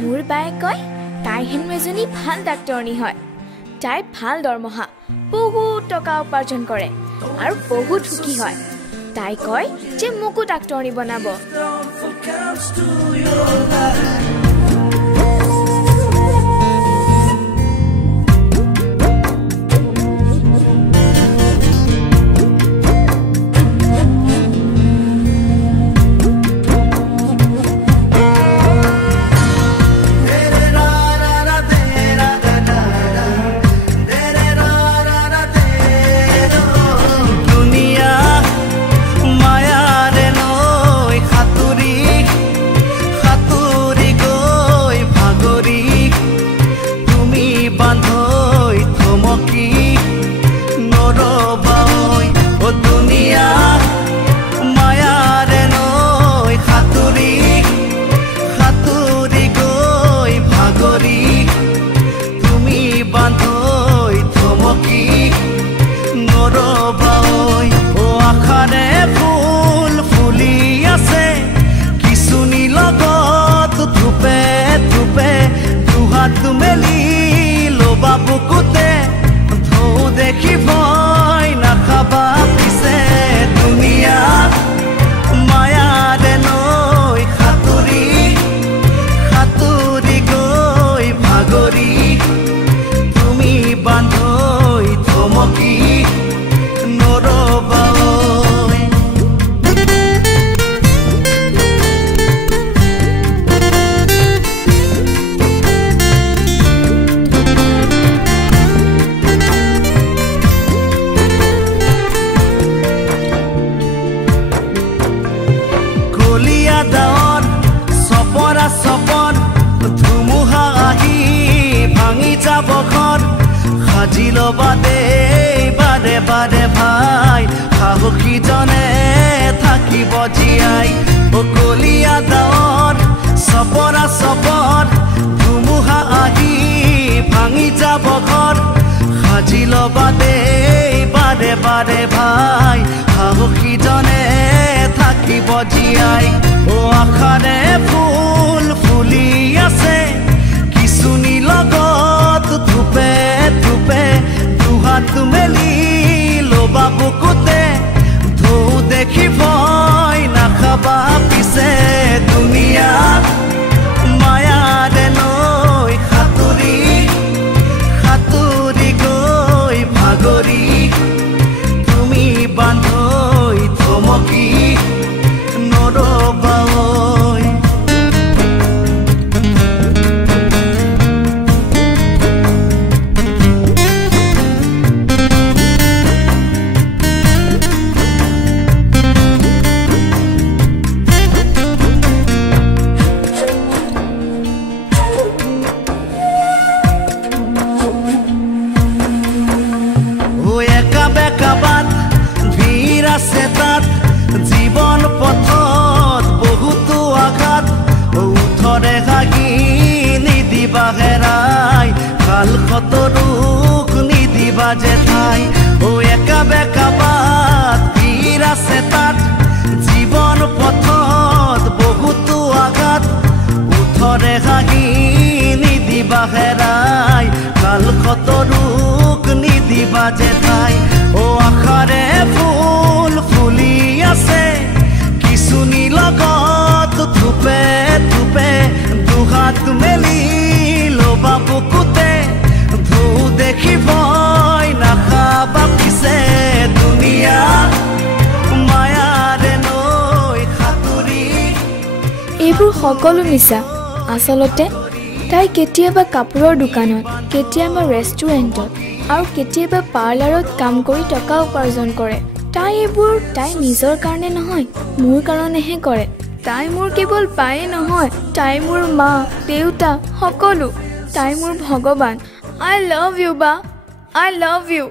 মোৰ বায়ে কয় তাই হেনো এজনী ভাল ডাক্তৰণী হয় তাই ভাল দৰমহা বহুত টকা উপাৰ্জন কৰে আৰু বহুত সুখী হয় তাই কয় যে মোকো ডাক্তৰণী বনাব সকলো মিছা আসলতে তাই কেতিয়াবা কাপোৰৰ দোকানত কেতিয়াবা ৰেষ্টুৰেণ্টত আৰু কেতিয়াবা পাৰ্লাৰত কাম কৰি টকা উপাৰ্জন কৰে তাই এইবোৰ তাই নিজৰ কাৰণে নহয় মোৰ কাৰণেহে কৰে তাই মোৰ কেৱল পায়ে নহয় তাই মোৰ মা দেউতা সকলো তাই মোৰ ভগৱান আই লাভ ইউ বা আই লাভ ইউ